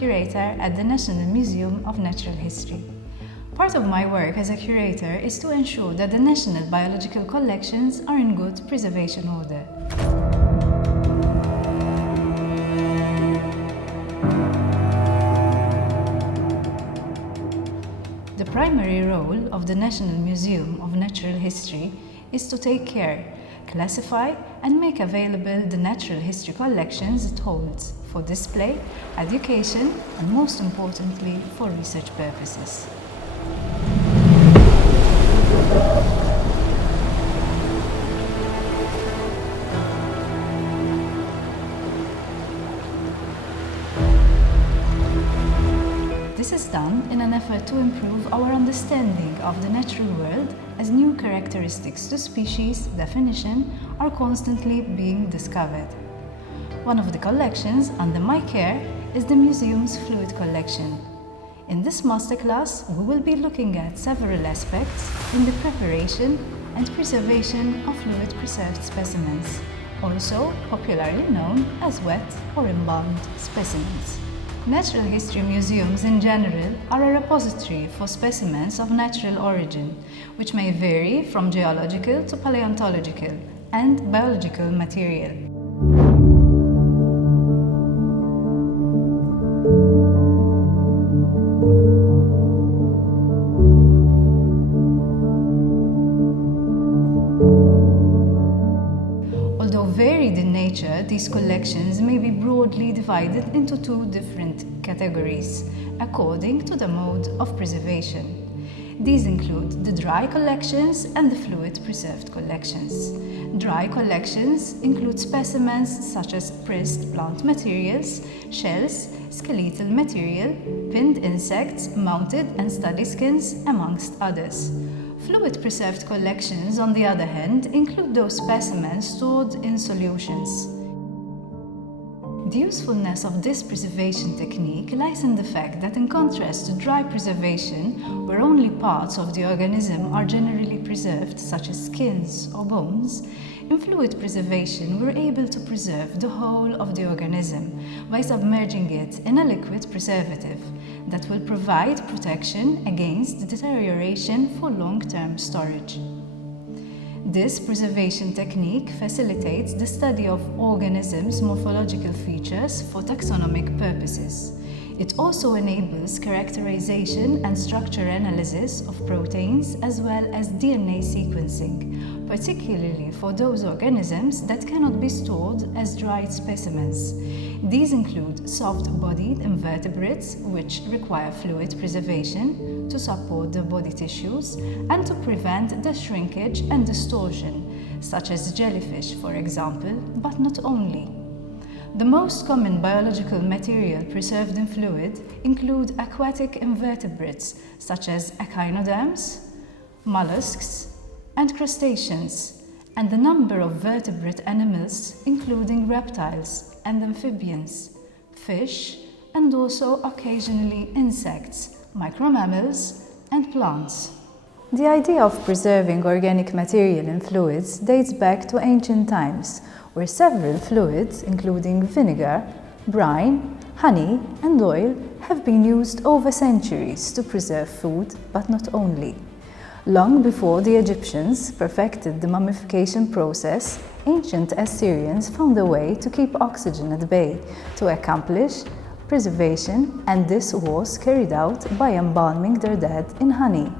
curator at the National Museum of Natural History. Part of my work as a curator is to ensure that the national biological collections are in good preservation order. The primary role of the National Museum of Natural History is to take care, classify and make available the natural history collections it holds for display, education and most importantly for research purposes. This is done in an effort to improve our understanding of the natural world as new characteristics to species definition are constantly being discovered. One of the collections under my care is the museum's fluid collection. In this masterclass, we will be looking at several aspects in the preparation and preservation of fluid preserved specimens, also popularly known as wet or embalmed specimens. Natural history museums in general are a repository for specimens of natural origin, which may vary from geological to paleontological and biological material. Varied in nature, these collections may be broadly divided into two different categories, according to the mode of preservation. These include the dry collections and the fluid preserved collections. Dry collections include specimens such as pressed plant materials, shells, skeletal material, pinned insects, mounted and study skins, amongst others. Fluid preserved collections, on the other hand, include those specimens stored in solutions. The usefulness of this preservation technique lies in the fact that in contrast to dry preservation, where only parts of the organism are generally preserved, such as skins or bones, in fluid preservation we're able to preserve the whole of the organism by submerging it in a liquid preservative that will provide protection against deterioration for long-term storage. This preservation technique facilitates the study of organisms' morphological features for taxonomic purposes. It also enables characterization and structure analysis of proteins as well as DNA sequencing, particularly for those organisms that cannot be stored as dried specimens. These include soft-bodied invertebrates, which require fluid preservation to support the body tissues and to prevent the shrinkage and distortion, such as jellyfish, for example, but not only. The most common biological material preserved in fluid include aquatic invertebrates, such as echinoderms, mollusks, and crustaceans, and a number of vertebrate animals, including reptiles and amphibians, fish, and also occasionally insects, micromammals, and plants. The idea of preserving organic material in fluids dates back to ancient times, where several fluids, including vinegar, brine, honey, and oil, have been used over centuries to preserve food, but not only. Long before the Egyptians perfected the mummification process, ancient Assyrians found a way to keep oxygen at bay to accomplish preservation, and this was carried out by embalming their dead in honey.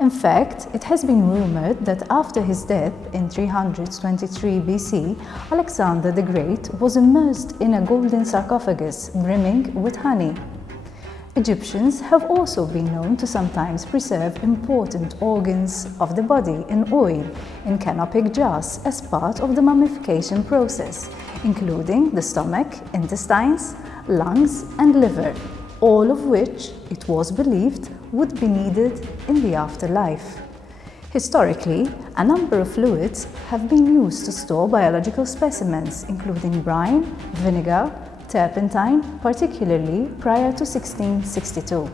In fact, it has been rumored that after his death in 323 BC, Alexander the Great was immersed in a golden sarcophagus brimming with honey. Egyptians have also been known to sometimes preserve important organs of the body in oil in canopic jars as part of the mummification process, including the stomach, intestines, lungs, and liver, all of which, it was believed, would be needed in the afterlife. Historically, a number of fluids have been used to store biological specimens, including brine, vinegar, turpentine, particularly prior to 1662.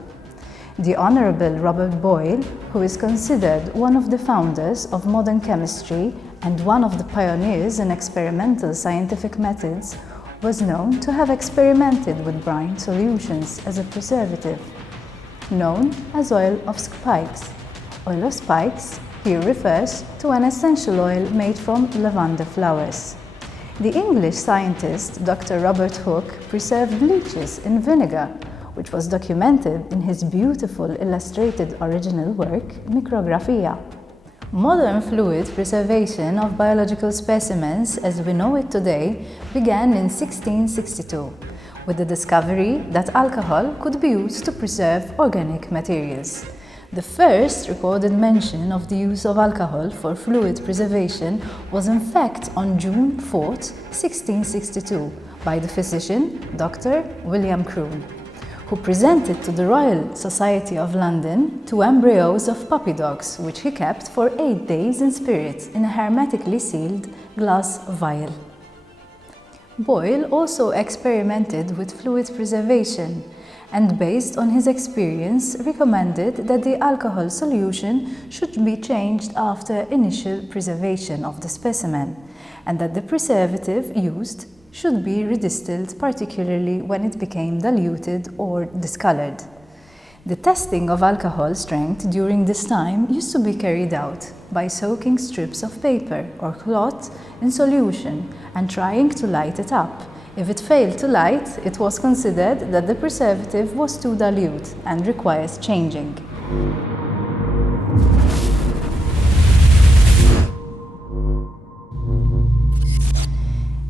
The Honorable Robert Boyle, who is considered one of the founders of modern chemistry and one of the pioneers in experimental scientific methods, was known to have experimented with brine solutions as a preservative, known as oil of spikes. Oil of spikes here refers to an essential oil made from lavender flowers. The English scientist Dr. Robert Hooke preserved leeches in vinegar, which was documented in his beautiful illustrated original work, Micrographia. Modern fluid preservation of biological specimens as we know it today began in 1662, with the discovery that alcohol could be used to preserve organic materials. The first recorded mention of the use of alcohol for fluid preservation was in fact on June 4, 1662, by the physician Dr. William Croone, who presented to the Royal Society of London 2 embryos of puppy dogs, which he kept for 8 days in spirit in a hermetically sealed glass vial. Boyle also experimented with fluid preservation and, based on his experience, recommended that the alcohol solution should be changed after initial preservation of the specimen, and that the preservative used should be redistilled, particularly when it became diluted or discolored. The testing of alcohol strength during this time used to be carried out by soaking strips of paper or cloth in solution and trying to light it up. If it failed to light, it was considered that the preservative was too dilute and requires changing.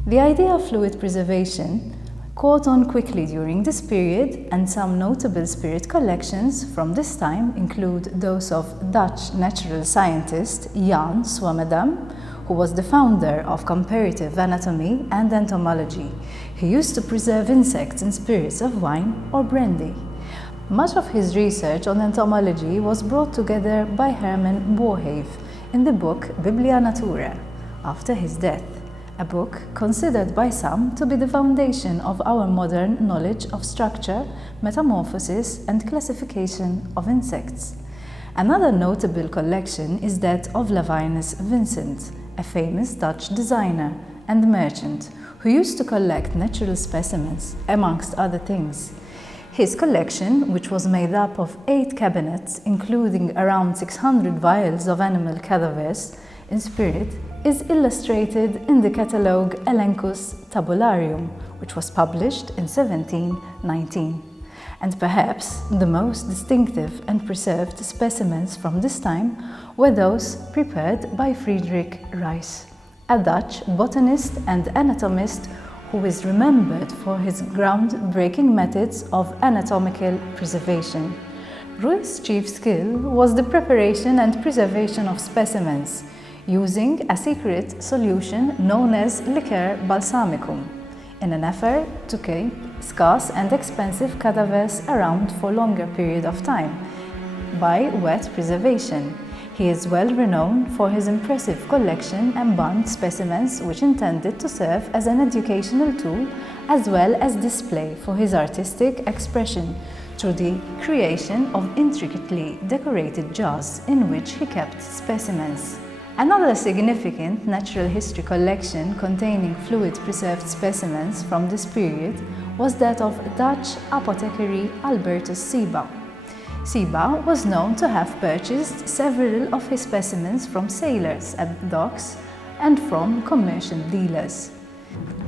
The idea of fluid preservation caught on quickly during this period, and some notable spirit collections from this time include those of Dutch natural scientist Jan Swammerdam, who was the founder of comparative anatomy and entomology. He used to preserve insects in spirits of wine or brandy. Much of his research on entomology was brought together by Herman Boerhaave in the book Biblia Naturae after his death, a book considered by some to be the foundation of our modern knowledge of structure, metamorphosis, and classification of insects. Another notable collection is that of Lavinus Vincent, a famous Dutch designer and merchant who used to collect natural specimens, amongst other things. His collection, which was made up of 8 cabinets, including around 600 vials of animal cadavers in spirit, is illustrated in the catalogue Elenchus Tabularium, which was published in 1719. And perhaps the most distinctive and preserved specimens from this time were those prepared by Friedrich Reis, a Dutch botanist and anatomist who is remembered for his groundbreaking methods of anatomical preservation. Reis' chief skill was the preparation and preservation of specimens, using a secret solution known as liquor balsamicum, in an effort to keep scarce and expensive cadavers around for longer period of time by wet preservation. He is well renowned for his impressive collection and bound specimens, which intended to serve as an educational tool as well as display for his artistic expression through the creation of intricately decorated jars in which he kept specimens. Another significant natural history collection containing fluid-preserved specimens from this period was that of Dutch apothecary Albertus Seba. Seba was known to have purchased several of his specimens from sailors at the docks and from commercial dealers.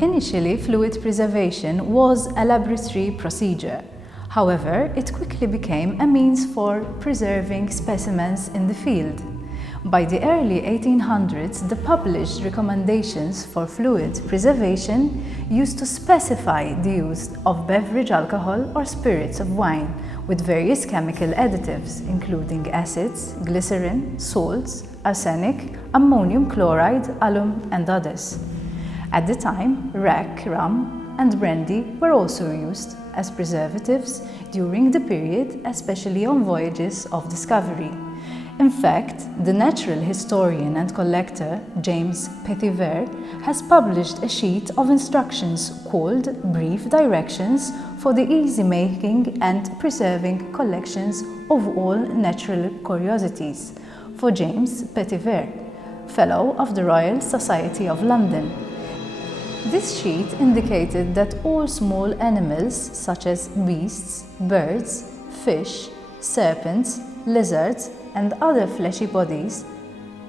Initially, fluid preservation was a laboratory procedure. However, it quickly became a means for preserving specimens in the field. By the early 1800s, the published recommendations for fluid preservation used to specify the use of beverage alcohol or spirits of wine with various chemical additives, including acids, glycerin, salts, arsenic, ammonium chloride, alum, and others. At the time, rack, rum, and brandy were also used as preservatives during the period, especially on voyages of discovery. In fact, the natural historian and collector James Petiver has published a sheet of instructions called Brief Directions for the easy making and preserving collections of all natural curiosities for James Petiver, Fellow of the Royal Society of London. This sheet indicated that all small animals such as beasts, birds, fish, serpents, lizards, and other fleshy bodies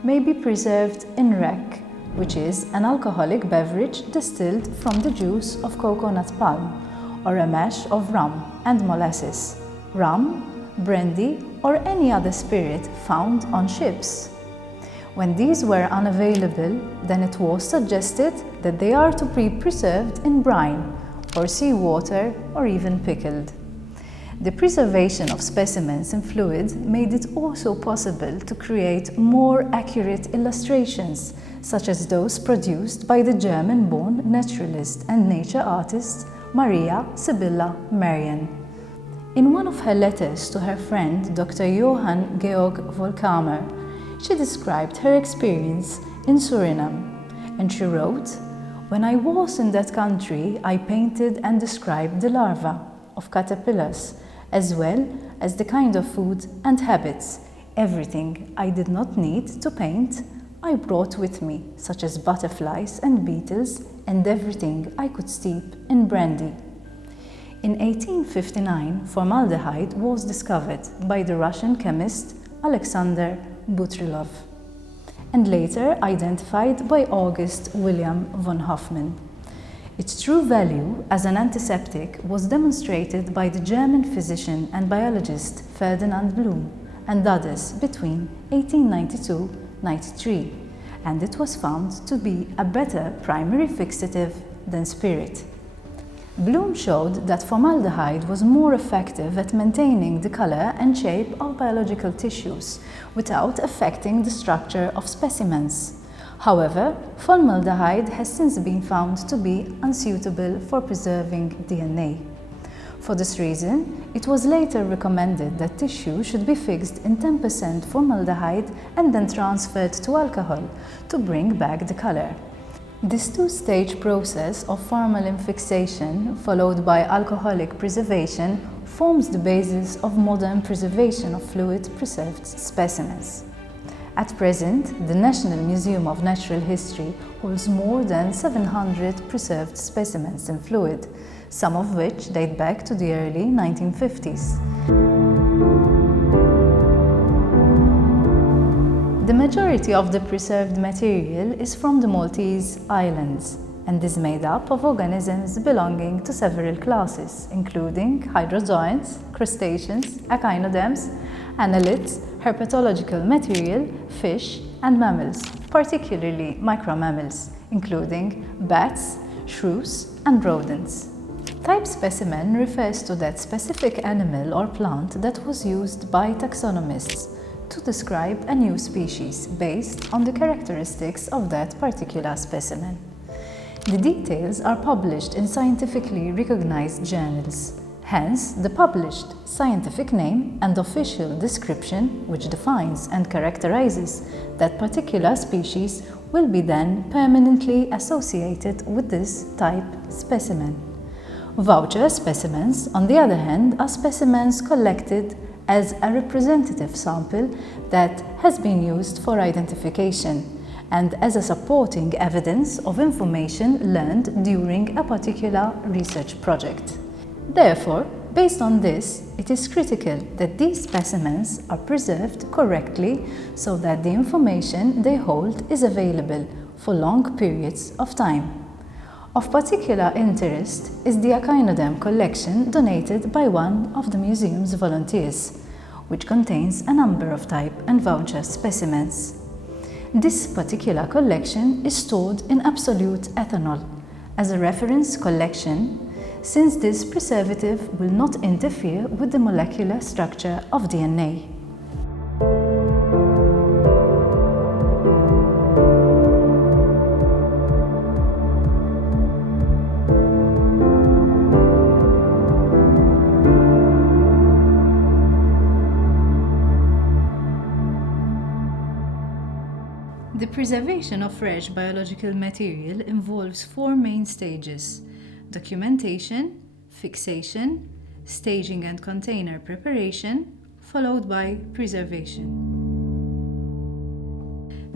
may be preserved in rek, which is an alcoholic beverage distilled from the juice of coconut palm, or a mash of rum and molasses, rum, brandy, or any other spirit found on ships. When these were unavailable, then it was suggested that they are to be preserved in brine, or seawater, or even pickled. The preservation of specimens in fluid made it also possible to create more accurate illustrations, such as those produced by the German-born naturalist and nature artist Maria Sibylla Merian. In one of her letters to her friend Dr. Johann Georg Volkamer, she described her experience in Suriname, and she wrote, "When I was in that country, I painted and described the larvae of caterpillars, as well as the kind of food and habits. Everything I did not need to paint, I brought with me, such as butterflies and beetles, and everything I could steep in brandy." In 1859, formaldehyde was discovered by the Russian chemist Alexander Butrilov, and later identified by August William von Hofmann. Its true value as an antiseptic was demonstrated by the German physician and biologist Ferdinand Bloom and others between 1892–93, and it was found to be a better primary fixative than spirit. Bloom showed that formaldehyde was more effective at maintaining the color and shape of biological tissues without affecting the structure of specimens. However, formaldehyde has since been found to be unsuitable for preserving DNA. For this reason, it was later recommended that tissue should be fixed in 10% formaldehyde and then transferred to alcohol to bring back the color. This two-stage process of formalin fixation, followed by alcoholic preservation, forms the basis of modern preservation of fluid-preserved specimens. At present, the National Museum of Natural History holds more than 700 preserved specimens in fluid, some of which date back to the early 1950s. The majority of the preserved material is from the Maltese Islands and is made up of organisms belonging to several classes, including hydrozoans, crustaceans, echinoderms, annelids, herpetological material, fish, and mammals, particularly micromammals, including bats, shrews, and rodents. Type specimen refers to that specific animal or plant that was used by taxonomists to describe a new species based on the characteristics of that particular specimen. The details are published in scientifically recognized journals. Hence, the published scientific name and official description, which defines and characterizes that particular species, will be then permanently associated with this type specimen. Voucher specimens, on the other hand, are specimens collected as a representative sample that has been used for identification and as a supporting evidence of information learned during a particular research project. Therefore, based on this, it is critical that these specimens are preserved correctly so that the information they hold is available for long periods of time. Of particular interest is the echinoderm collection donated by one of the museum's volunteers, which contains a number of type and voucher specimens. This particular collection is stored in absolute ethanol as a reference collection, since this preservative will not interfere with the molecular structure of DNA. The preservation of fresh biological material involves four main stages: documentation, fixation, staging and container preparation, followed by preservation.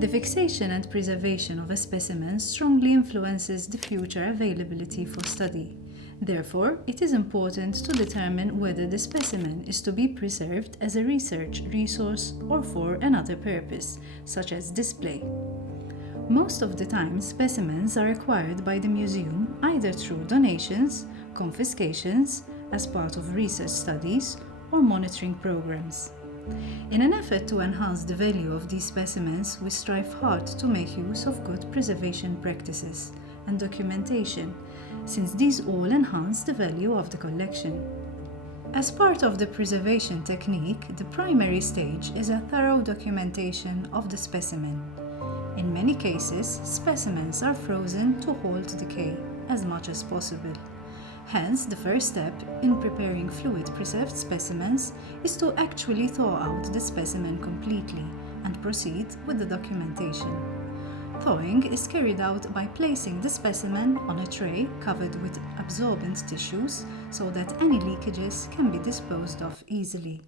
The fixation and preservation of a specimen strongly influences the future availability for study. Therefore, it is important to determine whether the specimen is to be preserved as a research resource or for another purpose, such as display. Most of the time, specimens are acquired by the museum either through donations, confiscations, as part of research studies, or monitoring programs. In an effort to enhance the value of these specimens, we strive hard to make use of good preservation practices and documentation, since these all enhance the value of the collection. As part of the preservation technique, the primary stage is a thorough documentation of the specimen. In many cases, specimens are frozen to halt decay as much as possible. Hence, the first step in preparing fluid-preserved specimens is to actually thaw out the specimen completely and proceed with the documentation. Thawing is carried out by placing the specimen on a tray covered with absorbent tissues so that any leakages can be disposed of easily.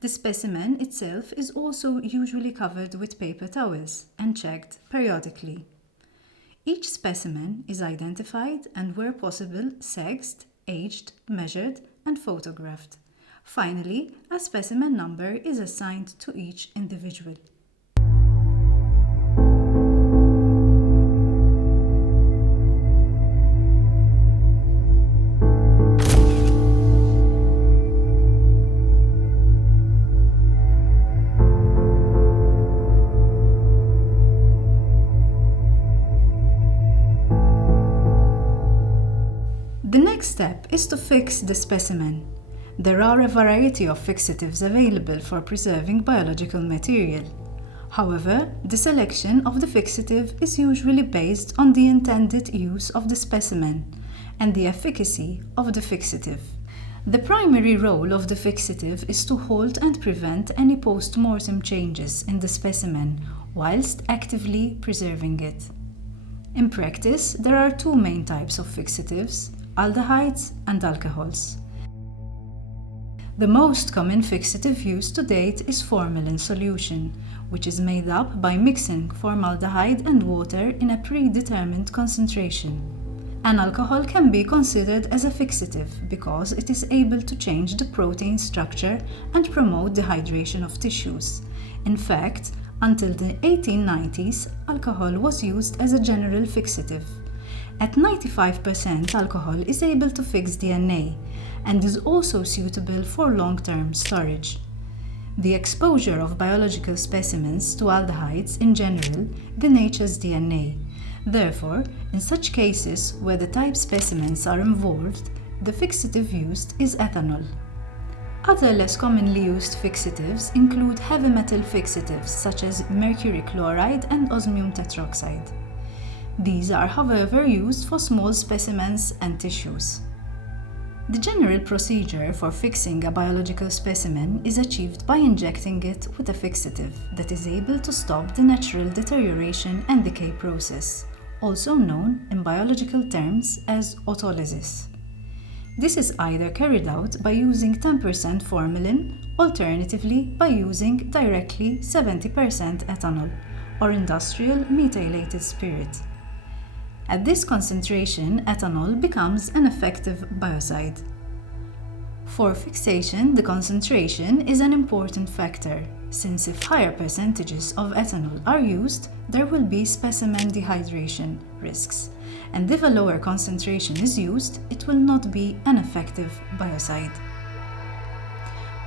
The specimen itself is also usually covered with paper towels and checked periodically. Each specimen is identified and, where possible, sexed, aged, measured, and photographed. Finally, a specimen number is assigned to each individual. The next step is to fix the specimen. There are a variety of fixatives available for preserving biological material. However, the selection of the fixative is usually based on the intended use of the specimen and the efficacy of the fixative. The primary role of the fixative is to halt and prevent any post-mortem changes in the specimen whilst actively preserving it. In practice, there are two main types of fixatives: aldehydes and alcohols. The most common fixative used to date is formalin solution, which is made up by mixing formaldehyde and water in a predetermined concentration. An alcohol can be considered as a fixative because it is able to change the protein structure and promote the hydration of tissues. In fact, until the 1890s, alcohol was used as a general fixative. At 95%, alcohol is able to fix DNA and is also suitable for long-term storage. The exposure of biological specimens to aldehydes in general denatures DNA. Therefore, in such cases where the type specimens are involved, the fixative used is ethanol. Other less commonly used fixatives include heavy metal fixatives such as mercury chloride and osmium tetroxide. These are, however, used for small specimens and tissues. The general procedure for fixing a biological specimen is achieved by injecting it with a fixative that is able to stop the natural deterioration and decay process, also known in biological terms as autolysis. This is either carried out by using 10% formalin, alternatively by using directly 70% ethanol or industrial methylated spirit. At this concentration, ethanol becomes an effective biocide. For fixation, the concentration is an important factor, since if higher percentages of ethanol are used, there will be specimen dehydration risks, and if a lower concentration is used, it will not be an effective biocide.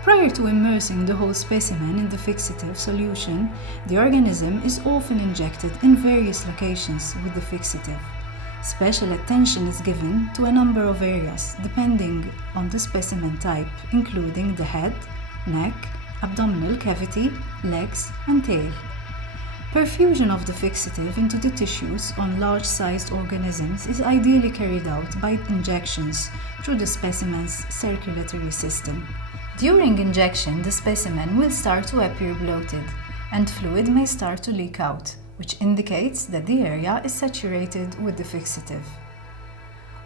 Prior to immersing the whole specimen in the fixative solution, the organism is often injected in various locations with the fixative. Special attention is given to a number of areas depending on the specimen type, including the head, neck, abdominal cavity, legs, and tail. Perfusion of the fixative into the tissues on large-sized organisms is ideally carried out by injections through the specimen's circulatory system. During injection, the specimen will start to appear bloated, and fluid may start to leak out, which indicates that the area is saturated with the fixative.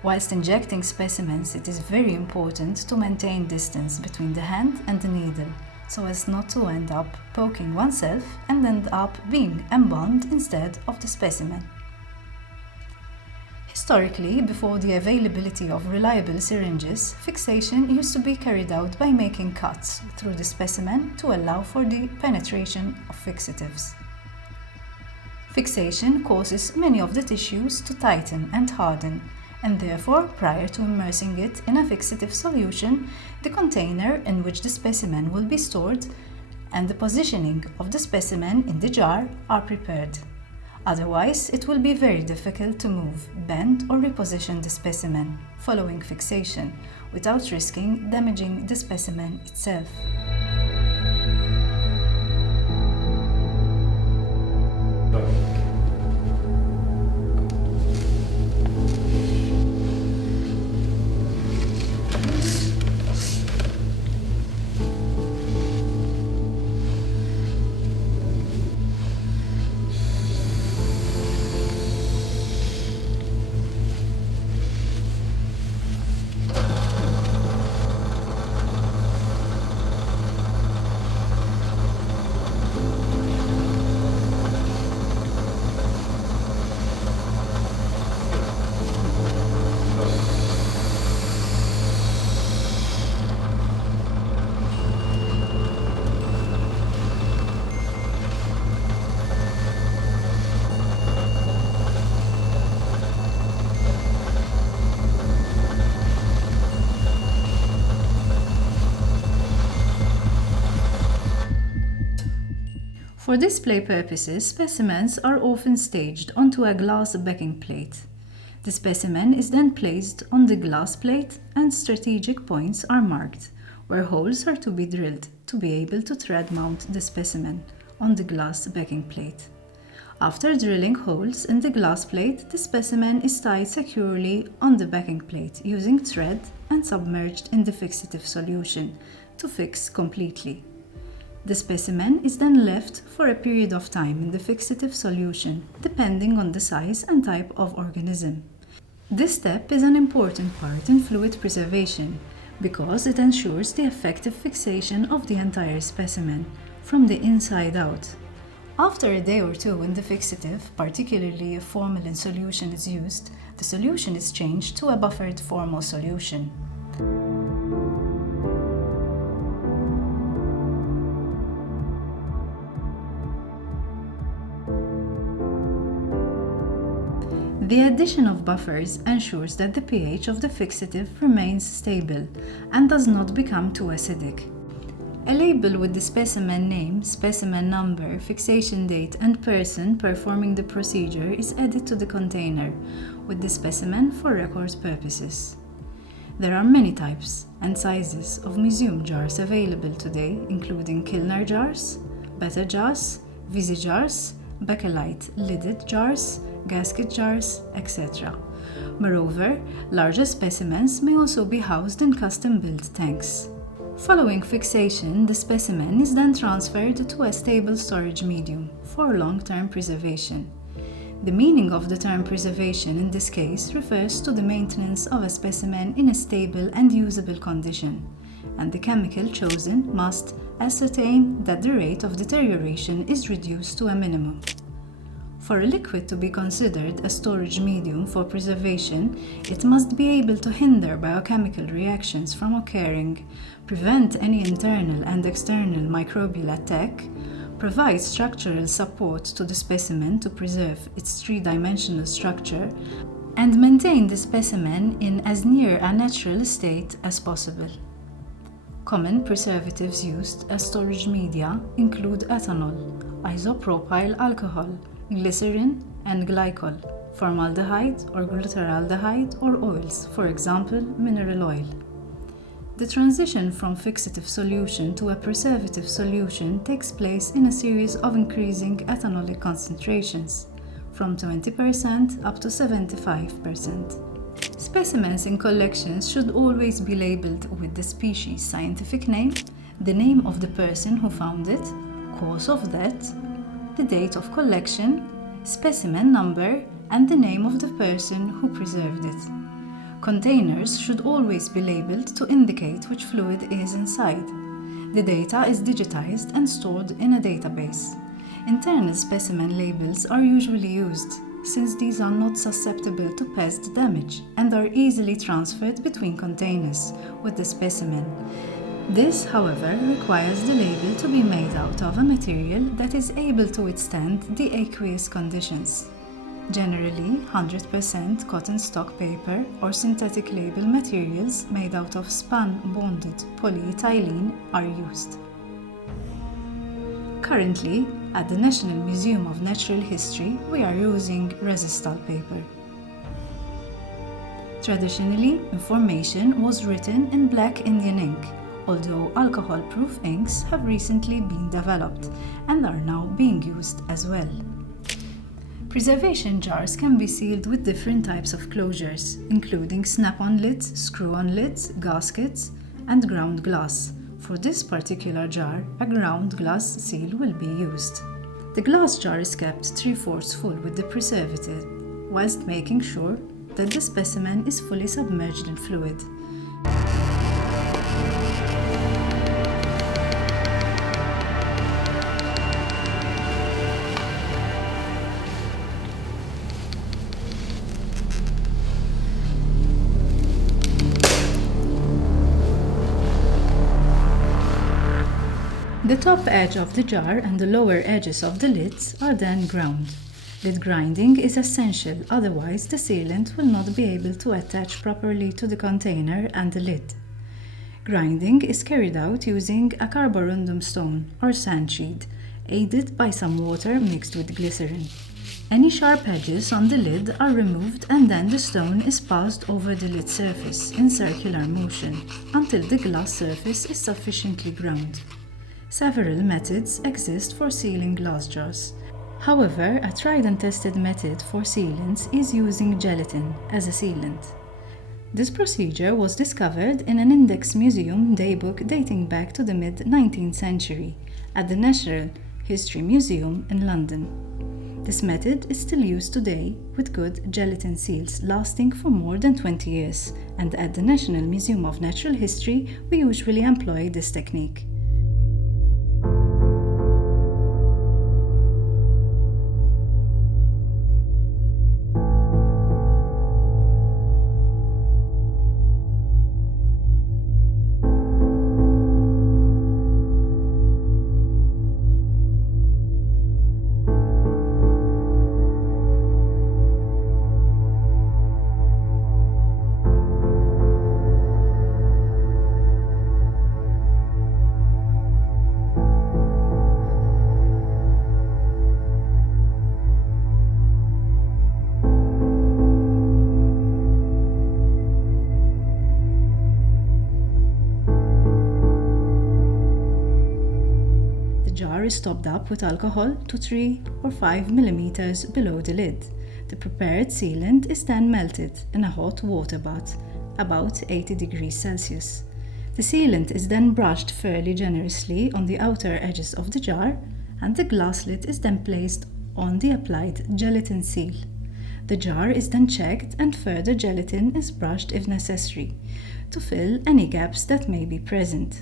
Whilst injecting specimens, it is very important to maintain distance between the hand and the needle, so as not to end up poking oneself and end up being embalmed instead of the specimen. Historically, before the availability of reliable syringes, fixation used to be carried out by making cuts through the specimen to allow for the penetration of fixatives. Fixation causes many of the tissues to tighten and harden, and therefore, prior to immersing it in a fixative solution, the container in which the specimen will be stored and the positioning of the specimen in the jar are prepared. Otherwise, it will be very difficult to move, bend, or reposition the specimen following fixation without risking damaging the specimen itself. For display purposes, specimens are often staged onto a glass backing plate. The specimen is then placed on the glass plate and strategic points are marked, where holes are to be drilled to be able to thread mount the specimen on the glass backing plate. After drilling holes in the glass plate, the specimen is tied securely on the backing plate using thread and submerged in the fixative solution to fix completely. The specimen is then left for a period of time in the fixative solution, depending on the size and type of organism. This step is an important part in fluid preservation because it ensures the effective fixation of the entire specimen from the inside out. After a day or two in the fixative, particularly if formalin solution is used, the solution is changed to a buffered formal solution. The addition of buffers ensures that the pH of the fixative remains stable and does not become too acidic. A label with the specimen name, specimen number, fixation date, and person performing the procedure is added to the container with the specimen for record purposes. There are many types and sizes of museum jars available today, including Kilner jars, Beta jars, Visi jars, Bakelite lidded jars, gasket jars, etc. Moreover, larger specimens may also be housed in custom-built tanks. Following fixation, the specimen is then transferred to a stable storage medium for long-term preservation. The meaning of the term preservation in this case refers to the maintenance of a specimen in a stable and usable condition, and the chemical chosen must ascertain that the rate of deterioration is reduced to a minimum. For a liquid to be considered a storage medium for preservation, it must be able to hinder biochemical reactions from occurring, prevent any internal and external microbial attack, provide structural support to the specimen to preserve its three-dimensional structure, and maintain the specimen in as near a natural state as possible. Common preservatives used as storage media include ethanol, isopropyl alcohol, glycerin, and glycol, formaldehyde or glutaraldehyde, or oils, for example, mineral oil. The transition from fixative solution to a preservative solution takes place in a series of increasing ethanolic concentrations, from 20% up to 75%. Specimens in collections should always be labeled with the species scientific name, the name of the person who found it, cause of death, the date of collection, specimen number, and the name of the person who preserved it. Containers should always be labeled to indicate which fluid is inside. The data is digitized and stored in a database. Internal specimen labels are usually used, since these are not susceptible to pest damage and are easily transferred between containers with the specimen. This, however, requires the label to be made out of a material that is able to withstand the aqueous conditions. Generally, 100% cotton stock paper or synthetic label materials made out of spun-bonded polyethylene are used. Currently, at the National Museum of Natural History, we are using resistal paper. Traditionally, information was written in black Indian ink, although alcohol-proof inks have recently been developed and are now being used as well. Preservation jars can be sealed with different types of closures, including snap-on lids, screw-on lids, gaskets, and ground glass. For this particular jar, a ground glass seal will be used. The glass jar is kept 3/4 full with the preservative, whilst making sure that the specimen is fully submerged in fluid. The top edge of the jar and the lower edges of the lids are then ground. Lid grinding is essential, otherwise the sealant will not be able to attach properly to the container and the lid. Grinding is carried out using a carborundum stone or sandseed, aided by some water mixed with glycerin. Any sharp edges on the lid are removed and then the stone is passed over the lid surface in circular motion until the glass surface is sufficiently ground. Several methods exist for sealing glass jars. However, a tried and tested method for sealants is using gelatin as a sealant. This procedure was discovered in an Index Museum daybook dating back to the mid-19th century at the Natural History Museum in London. This method is still used today with good gelatin seals lasting for more than 20 years, and at the National Museum of Natural History we usually employ this technique. The jar is topped up with alcohol to 3 or 5 millimeters below the lid. The prepared sealant is then melted in a hot water bath, about 80 degrees Celsius. The sealant is then brushed fairly generously on the outer edges of the jar, and the glass lid is then placed on the applied gelatin seal. The jar is then checked and further gelatin is brushed if necessary, to fill any gaps that may be present.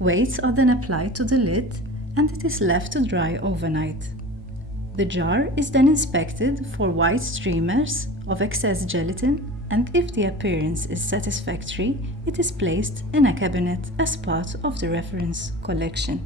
Weights are then applied to the lid and it is left to dry overnight. The jar is then inspected for white streamers of excess gelatin, and if the appearance is satisfactory, it is placed in a cabinet as part of the reference collection.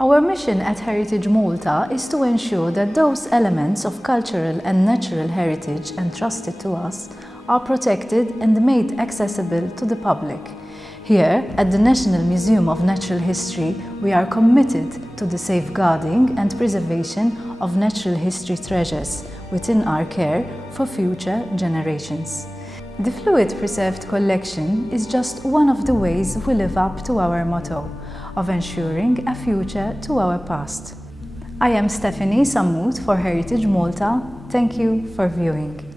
Our mission at Heritage Malta is to ensure that those elements of cultural and natural heritage entrusted to us are protected and made accessible to the public. Here, at the National Museum of Natural History, we are committed to the safeguarding and preservation of natural history treasures within our care for future generations. The Fluid Preserved Collection is just one of the ways we live up to our motto of ensuring a future to our past. I am Stephanie Sammut for Heritage Malta. Thank you for viewing.